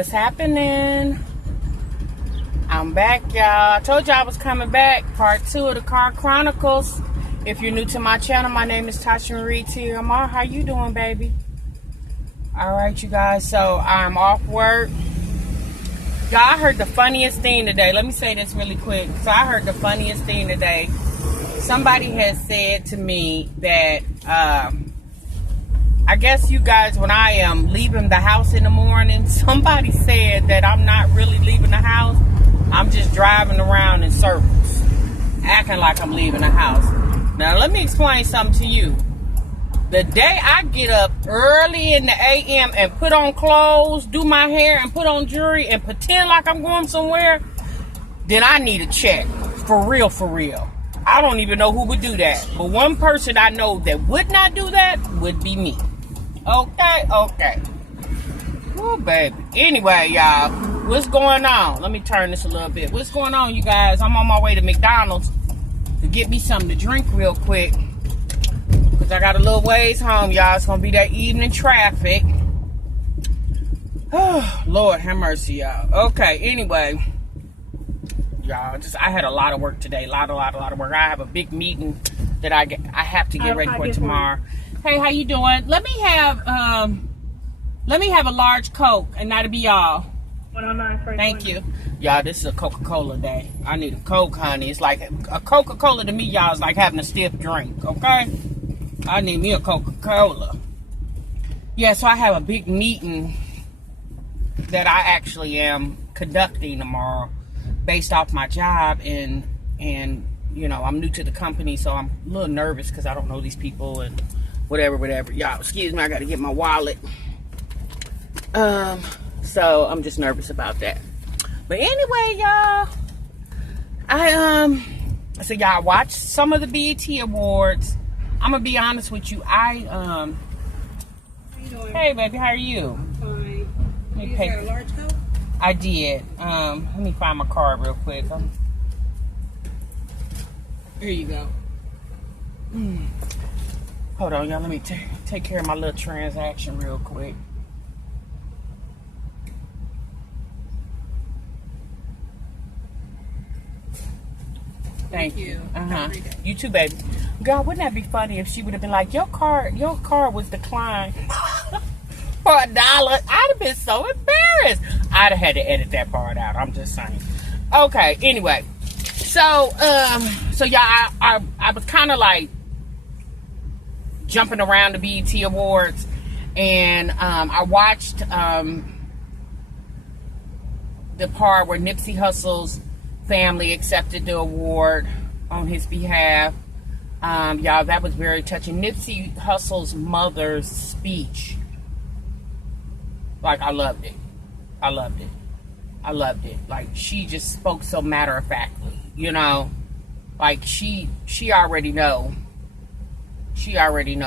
What's happening? I'm back, y'all. I told y'all I was coming back. Part 2 of the Car Chronicles. If you're new to my channel, my name is tashamarietmr. How you doing, baby? All right, you guys. So I'm off work. Y'all, I heard the funniest thing today. Let me say this really quick. So I heard the funniest thing today. Somebody has said to me that I guess you guys, when I am leaving the house in the morning, somebody said that I'm not really leaving the house. I'm just driving around in circles, acting like I'm leaving the house. Now, let me explain something to you. The day I get up early in the AM and put on clothes, do my hair, and put on jewelry, and pretend like I'm going somewhere, then I need a check. For real, for real. I don't even know who would do that. But one person I know that would not do that would be me. Okay. Oh, baby. Anyway, y'all, what's going on? Let me turn this a little bit. What's going on, you guys? I'm on my way to McDonald's to get me something to drink real quick. Because I got a little ways home, y'all. It's going to be that evening traffic. Oh, Lord, have mercy, y'all. Okay, anyway. Y'all, I had a lot of work today. A lot of work. I have a big meeting that I have to get ready for tomorrow. Hey, how you doing? Let me have a large Coke, and that'll be all. Thank you. Y'all, this is a Coca-Cola day. I need a Coke, honey. It's like a Coca-Cola to me, y'all, is like having a stiff drink, okay? I need me a Coca-Cola. Yeah, so I have a big meeting that I actually am conducting tomorrow based off my job, and you know, I'm new to the company, so I'm a little nervous because I don't know these people and whatever. Y'all, excuse me, I got to get my wallet. So I'm just nervous about that. But anyway, y'all, so y'all watched some of the BET Awards. I'm gonna be honest with you. How you doing? Hey, baby, how are you? Fine. You got a large Coke? I did. Let me find my card real quick. Here you go. Hold on, y'all. Let me take care of my little transaction real quick. Thank you. You too, baby. God, wouldn't that be funny if she would have been like, your card was declined for $1? I'd have been so embarrassed. I'd have had to edit that part out. I'm just saying. Okay. Anyway, so yeah, I was kind of like jumping around the BET Awards, and I watched the part where Nipsey Hussle's family accepted the award on his behalf. Y'all, that was very touching. Nipsey Hussle's mother's speech, like, I loved it. Like, she just spoke so matter-of-factly, you know, like she already know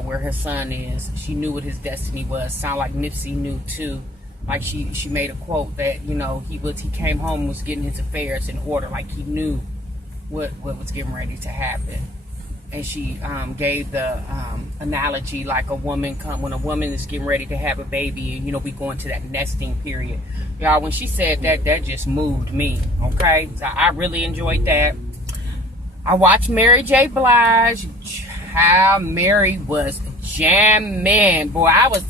where her son is. She knew what his destiny was. Sound like Nipsey knew too. Like, she made a quote that, you know, he came home and was getting his affairs in order. Like, he knew what was getting ready to happen. And she gave the analogy like when a woman is getting ready to have a baby, and, you know, we go into that nesting period. Y'all, when she said that just moved me, okay? So I really enjoyed that. I watched Mary J. Blige. How Mary was jamming. Boy, I was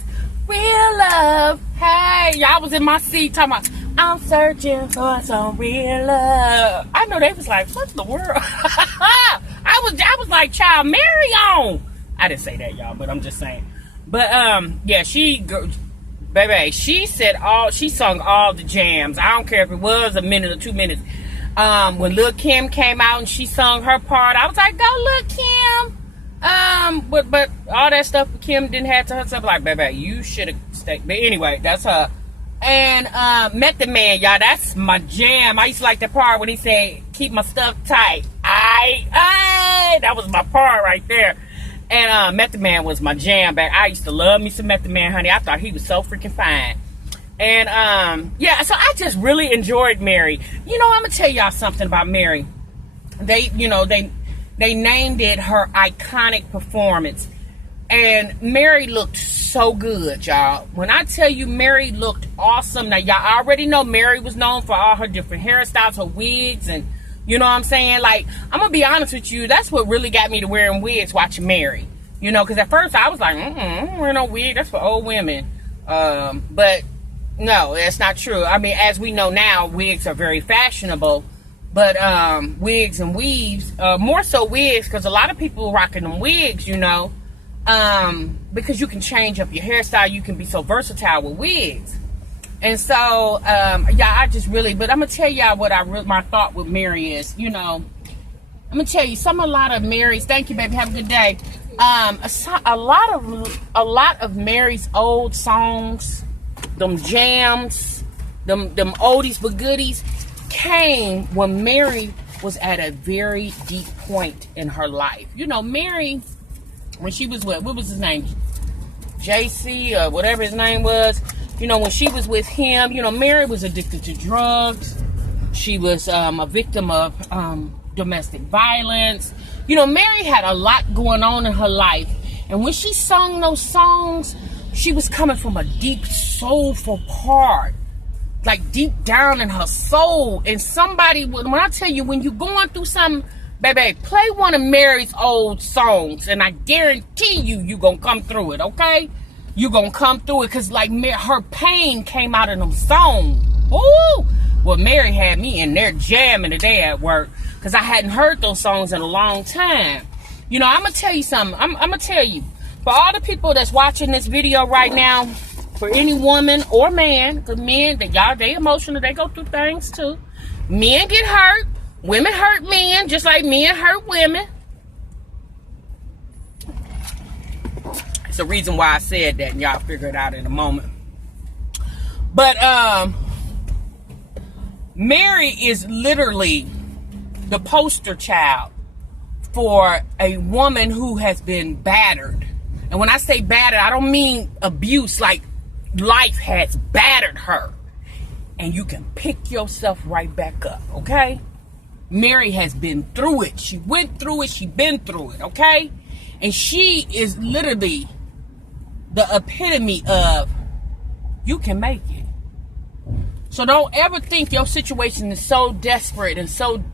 real love. Hey, y'all was in my seat talking about, I'm searching for some real love. I know they was like, what the world? I was like, child, Mary on. I didn't say that, y'all, but I'm just saying. But yeah, she sung all the jams. I don't care if it was a minute or 2 minutes. When Lil' Kim came out and she sung her part, I was like, go Lil' Kim. But all that stuff Kim didn't have to herself, like, baby, you should have stayed. But anyway, that's her. And Method Man, y'all, that's my jam. I used to like the part when he said, keep my stuff tight. That was my part right there. And Method Man was my jam back. I used to love me some Method Man, honey. I thought he was so freaking fine. And yeah, so I just really enjoyed Mary. You know, I'm gonna tell y'all something about Mary. They named it her iconic performance. And Mary looked so good, y'all. When I tell you Mary looked awesome. Now, y'all already know Mary was known for all her different hairstyles, her wigs, and you know what I'm saying? Like, I'm going to be honest with you. That's what really got me to wearing wigs, watching Mary. You know, because at first I was like, I don't wear no wig. That's for old women. But no, that's not true. I mean, as we know now, wigs are very fashionable. But wigs and weaves, more so wigs, because a lot of people rocking them wigs, you know. Because you can change up your hairstyle. You can be so versatile with wigs. And so, yeah, I just really, but I'm going to tell y'all what my thought with Mary is. You know, I'm going to tell you a lot of Mary's, thank you, baby, have a good day. A lot of Mary's old songs, them jams, them oldies but goodies, came when Mary was at a very deep point in her life. You know, Mary, when she was what was his name? JC or whatever his name was. You know, when she was with him, you know, Mary was addicted to drugs. She was a victim of domestic violence. You know, Mary had a lot going on in her life. And when she sung those songs, she was coming from a deep, soulful part. Like deep down in her soul. And somebody, when I tell you, when you're going through something, baby, play one of Mary's old songs. And I guarantee you're going to come through it, okay? You're going to come through it because, like, her pain came out in them songs. Ooh! Well, Mary had me in there jamming today at work because I hadn't heard those songs in a long time. You know, I'm going to tell you something. I'm going to tell you. For all the people that's watching this video right now, for any woman or man, because men, they emotional, they go through things too. Men get hurt. Women hurt men just like men hurt women. The reason why I said that, and y'all figure it out in a moment. But Mary is literally the poster child for a woman who has been battered. And when I say battered, I don't mean abuse, like life has battered her. And you can pick yourself right back up, okay? Mary has been through it. She went through it. She been through it, okay? And she is literally the epitome of you can make it. So don't ever think your situation is so desperate and so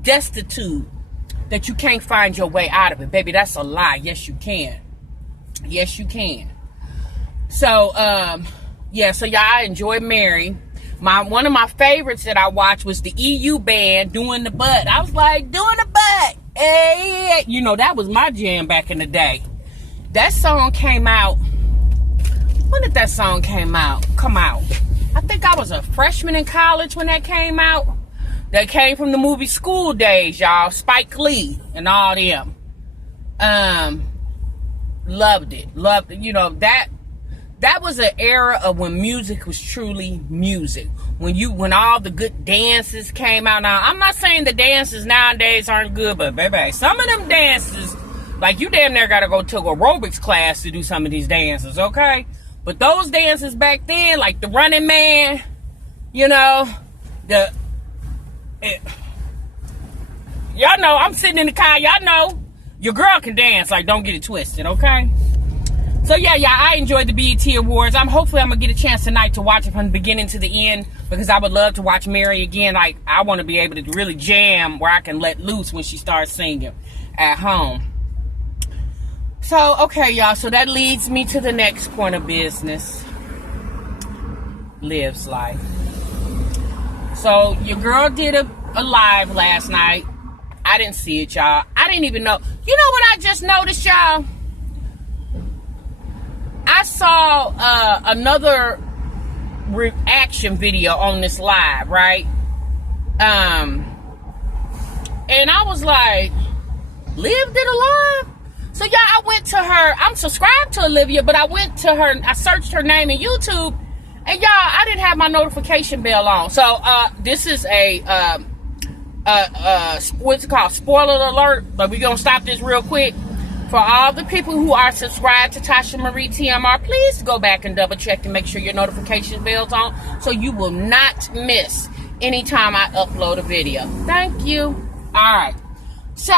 destitute that you can't find your way out of it. Baby, that's a lie. Yes, you can. Yes, you can. So, yeah, so y'all, I enjoyed Mary. One of my favorites that I watched was the EU band doing the butt. I was like, doing the butt. Hey, you know, that was my jam back in the day. That song came out. When did that song come out? I think I was a freshman in college when that came out. That came from the movie School Days, y'all. Spike Lee and all them. Loved it. You know, that was an era of when music was truly music. When all the good dances came out. Now, I'm not saying the dances nowadays aren't good, but baby, some of them dances, like you damn near gotta go to aerobics class to do some of these dances, okay? But those dances back then, like the Running Man, you know, y'all know, I'm sitting in the car, y'all know, your girl can dance, like don't get it twisted, okay? So yeah, I enjoyed the BET Awards. Hopefully I'm gonna get a chance tonight to watch it from the beginning to the end because I would love to watch Mary again. Like I want to be able to really jam where I can let loose when she starts singing at home. So okay, y'all. So that leads me to the next point of business. Lives life. So your girl did a live last night. I didn't see it, y'all. I didn't even know. You know what I just noticed, y'all? I saw another reaction video on this live, right? And I was like, Liv did a live? So yeah, I went to her. I'm subscribed to Olivia, but I went to her. I searched her name in YouTube, and y'all, I didn't have my notification bell on. So this is a what's it called? Spoiler alert. But we're gonna stop this real quick. For all the people who are subscribed to tashamarietmr, please go back and double check to make sure your notification bell's on, so you will not miss anytime I upload a video. Thank you. All right. So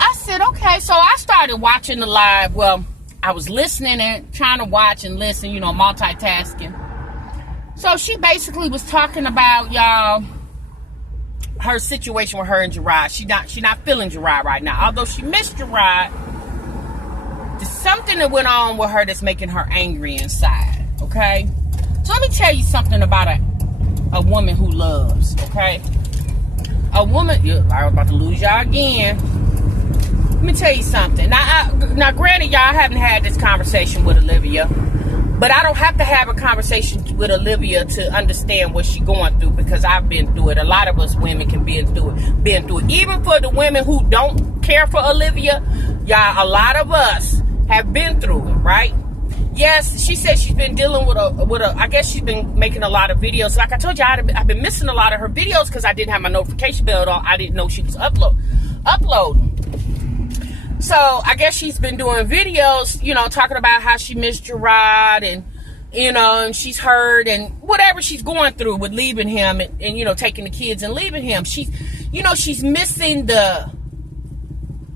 I said, okay. So I started watching the live. Well, I was listening and trying to watch and listen, you know, multitasking. So she basically was talking about, y'all, her situation with her and Gerard. She not feeling Gerard right now. Although she missed Gerard, there's something that went on with her that's making her angry inside, okay? So let me tell you something about a woman who loves, okay? A woman, I was about to lose y'all again. Let me tell you something. Now, granted, y'all haven't had this conversation with Olivia, but I don't have to have a conversation with Olivia to understand what she's going through, because I've been through it. A lot of us women can been through it. Even for the women who don't care for Olivia, y'all, a lot of us have been through it, right? Yes, she said she's been dealing with a. I guess she's been making a lot of videos. Like I told you, I've been missing a lot of her videos because I didn't have my notification bell on. I didn't know she was uploading. So I guess she's been doing videos, you know, talking about how she missed Gerard and, you know, and she's hurt and whatever she's going through with leaving him and you know, taking the kids and leaving him. She's, you know, she's missing the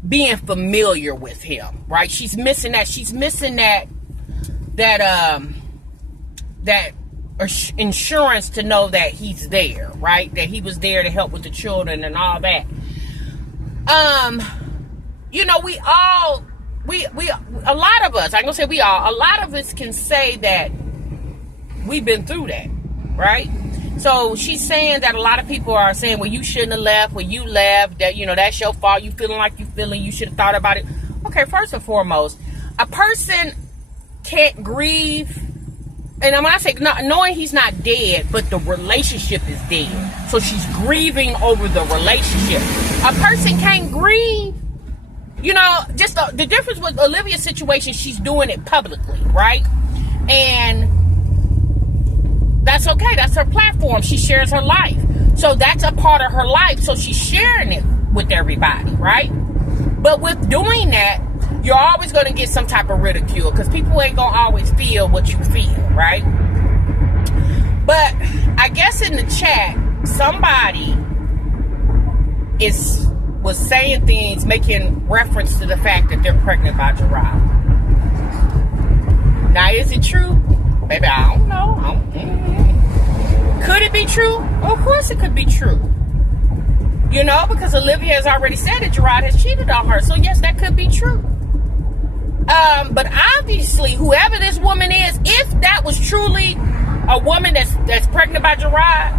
being familiar with him, right? She's missing that. She's missing that insurance to know that he's there, right? That he was there to help with the children and all that. You know, a lot of us, I'm gonna say we all, a lot of us can say that we've been through that, right? So she's saying that a lot of people are saying, well, you shouldn't have left, well, you left, that, you know, that's your fault, you feeling like you feeling, you should have thought about it. Okay, first and foremost, a person can't grieve, and when I say not knowing he's not dead, but the relationship is dead. So she's grieving over the relationship. A person can't grieve, you know, just the difference with Olivia's situation, she's doing it publicly, right? And that's okay. That's her platform. She shares her life. So that's a part of her life. So she's sharing it with everybody, right? But with doing that, you're always going to get some type of ridicule because people ain't going to always feel what you feel, right? But I guess in the chat, somebody was saying things, making reference to the fact that they're pregnant by Gerard. Now, is it true? Baby, I don't know. Could it be true? Of course it could be true. You know, because Olivia has already said that Gerard has cheated on her. So, yes, that could be true. But obviously, whoever this woman is, if that was truly a woman that's pregnant by Gerard,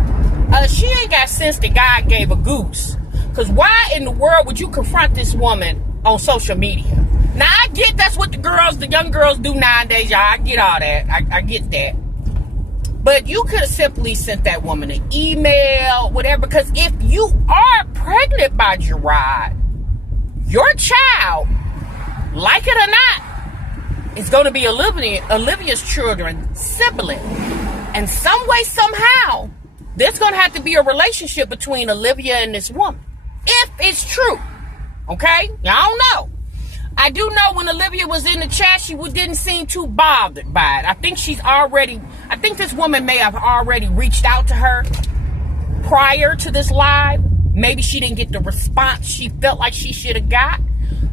she ain't got sense that God gave a goose. Because why in the world would you confront this woman on social media? Now, I get that's what the young girls do nowadays, y'all. I get all that. I get that. But you could have simply sent that woman an email, whatever. Because if you are pregnant by Gerard, your child, like it or not, is going to be Olivia's children's sibling. And some way, somehow, there's going to have to be a relationship between Olivia and this woman. If it's true. Okay? I don't know. I do know when Olivia was in the chat, she didn't seem too bothered by it. I think this woman may have already reached out to her prior to this live. Maybe she didn't get the response she felt like she should have got.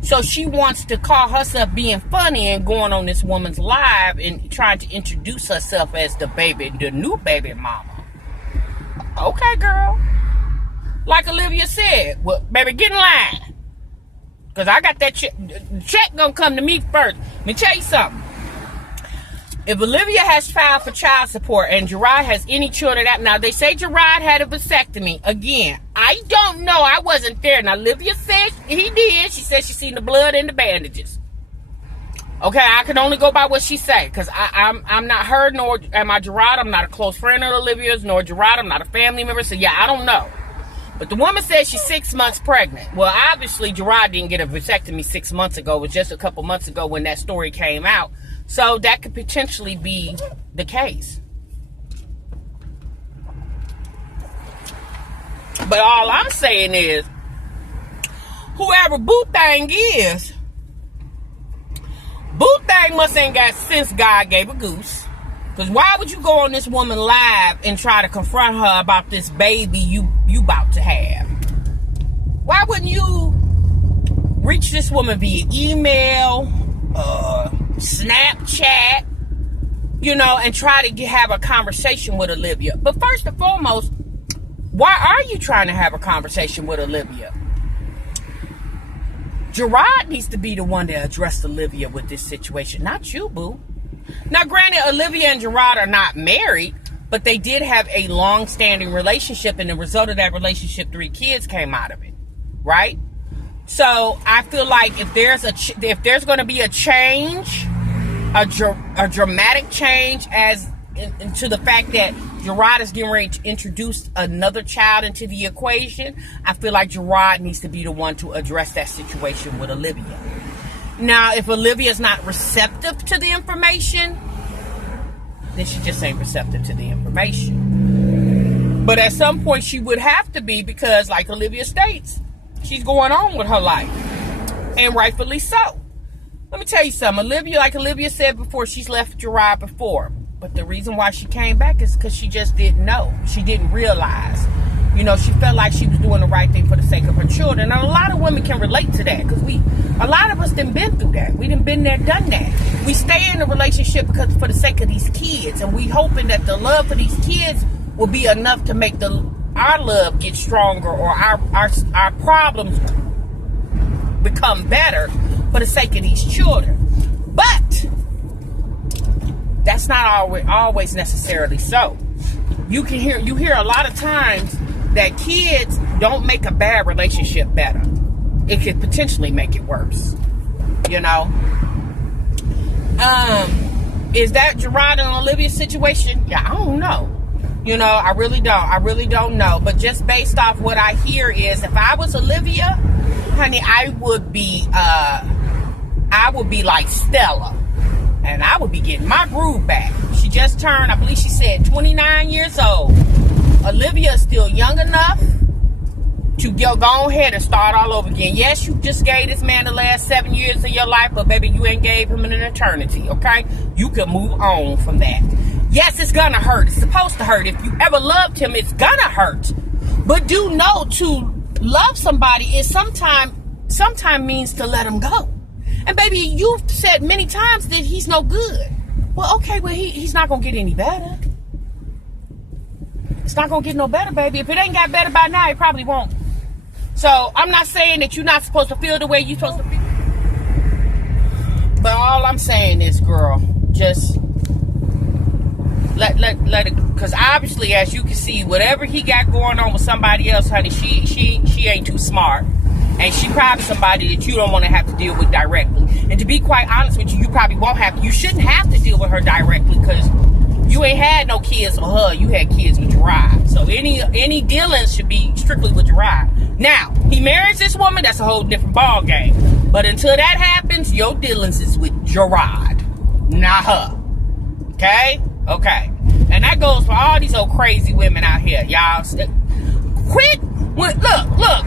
So she wants to call herself being funny and going on this woman's live and trying to introduce herself as the new baby mama. Okay, girl. Like Olivia said, well, baby, get in line. Because I got that check. The check gonna come to me first. Let me tell you something. If Olivia has filed for child support and Gerard has any children, now they say Gerard had a vasectomy. Again, I don't know. I wasn't there. Now Olivia said he did. She said she seen the blood and the bandages. Okay, I can only go by what she say because I'm not her nor am I Gerard. I'm not a close friend of Olivia's nor Gerard. I'm not a family member. So yeah, I don't know. But the woman says she's 6 months pregnant. Well, obviously, Gerard didn't get a vasectomy 6 months ago. It was just a couple months ago when that story came out. So that could potentially be the case. But all I'm saying is, whoever Boo Thang is, Boo Thang must ain't got sense God gave a goose. Because why would you go on this woman live and try to confront her about this baby you about to have? Why wouldn't you reach approach this woman via email, Snapchat, and try to have a conversation with Olivia. But first and foremost, why are you trying to have a conversation with Olivia? Gerard needs to be the one to address Olivia with this situation, not you, boo. Now, granted, Olivia and Gerard are not married, but they did have a long-standing relationship, and the result of that relationship, 3 kids came out of it, right? So I feel like if there's going to be a change, a dramatic change into the fact that Gerard is getting ready to introduce another child into the equation, I feel like Gerard needs to be the one to address that situation with Olivia. Now, if Olivia is not receptive to the information, then she just ain't receptive to the information. But at some point she would have to be, because like Olivia states, she's going on with her life. And rightfully so. Let me tell you something. Olivia, like Olivia said before, she's left Gerard before. But the reason why she came back is because she just didn't know. She didn't realize. She felt like she was doing the right thing for the sake of her children. And a lot of women can relate to that, because a lot of us done been through that. We done been there, done that. We stay in a relationship because for the sake of these kids, and we hoping that the love for these kids will be enough to make our love get stronger, or our problems become better for the sake of these children. But that's not always necessarily so. You hear a lot of times that kids don't make a bad relationship better. It could potentially make it worse. Is that Gerard and Olivia's situation? Yeah, I don't know. I really don't know. But just based off what I hear is, if I was Olivia, honey, I would be like Stella. And I would be getting my groove back. She just turned, I believe she said, 29 years old. Olivia is still young enough to go ahead and start all over again. Yes, you just gave this man the last 7 years of your life, but baby, you ain't gave him an eternity, okay? You can move on from that. Yes, it's gonna hurt. It's supposed to hurt. If you ever loved him, it's gonna hurt. But do know, to love somebody is sometimes means to let him go. And baby, you've said many times that he's no good. Well, okay, he's not going to get any better. It's not going to get no better, baby. If it ain't got better by now, it probably won't. So I'm not saying that you're not supposed to feel the way you're supposed to feel. But all I'm saying is, girl, just let it, because obviously, as you can see, whatever he got going on with somebody else, honey, she ain't too smart. And she probably somebody that you don't want to have to deal with directly. And to be quite honest with you, you probably won't have to. You shouldn't have to deal with her directly, because you ain't had no kids with her. You had kids with Gerard. So any dealings should be strictly with Gerard. Now, he marries this woman, that's a whole different ball game. But until that happens, your dealings is with Gerard, not her. Okay? Okay. And that goes for all these old crazy women out here, y'all. Quit. Look,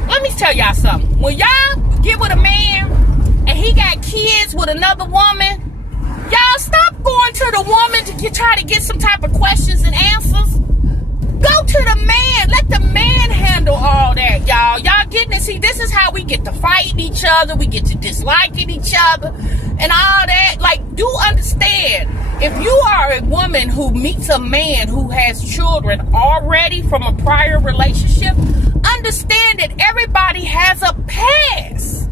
let me tell y'all something. When y'all get with a man and he got kids with another woman, y'all stop going to the woman to try to get some type of questions and answers. Go to the man. Let the man handle all that, y'all. Y'all getting to see, this is how we get to fighting each other. We get to disliking each other and all that. Like, do understand, if you are a woman who meets a man who has children already from a prior relationship, understand that everybody has a past.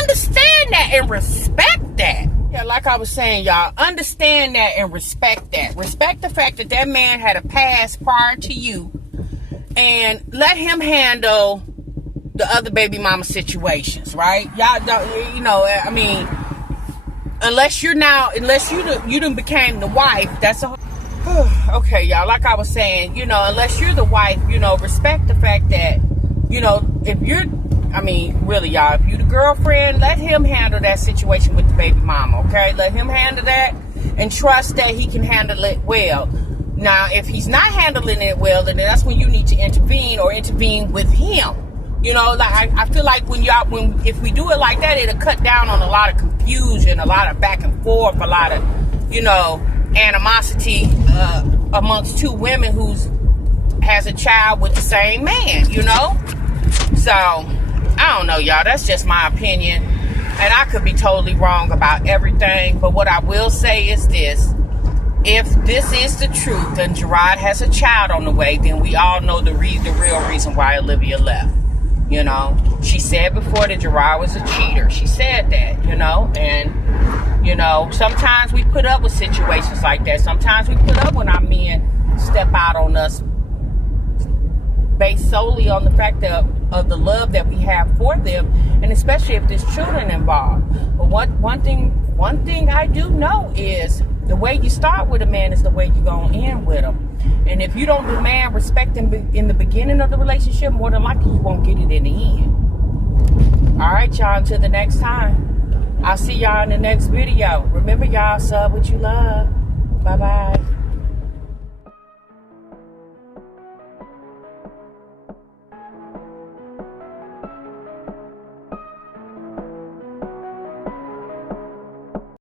Understand that and respect that. Yeah, like I was saying, y'all, understand that and respect that. Respect the fact that that man had a past prior to you, and let him handle the other baby mama situations, right? Y'all don't, I mean, unless you done became the wife, that's a okay, y'all, like I was saying, unless you're the wife, respect the fact that, if you're, really, y'all, if you the girlfriend, let him handle that situation with the baby mama, okay? Let him handle that and trust that he can handle it well. Now, if he's not handling it well, then that's when you need to intervene or intervene with him. I feel like if we do it like that, it'll cut down on a lot of confusion, a lot of back and forth, a lot of, animosity amongst two women who has a child with the same man, So, I don't know, y'all. That's just my opinion. And I could be totally wrong about everything, but what I will say is this. If this is the truth and Gerard has a child on the way, then we all know the real reason why Olivia left. You know, she said before that Gerard was a cheater. She said that, you know, and, you know, sometimes we put up with situations like that. Sometimes we put up when our men step out on us based solely on the fact of the love that we have for them, and especially if there's children involved. But one thing I do know is the way you start with a man is the way you're going to end with him. And if you don't demand respect in the beginning of the relationship, more than likely you won't get it in the end. All right, y'all, until the next time. I'll see y'all in the next video. Remember, y'all, sub what you love. Bye-bye.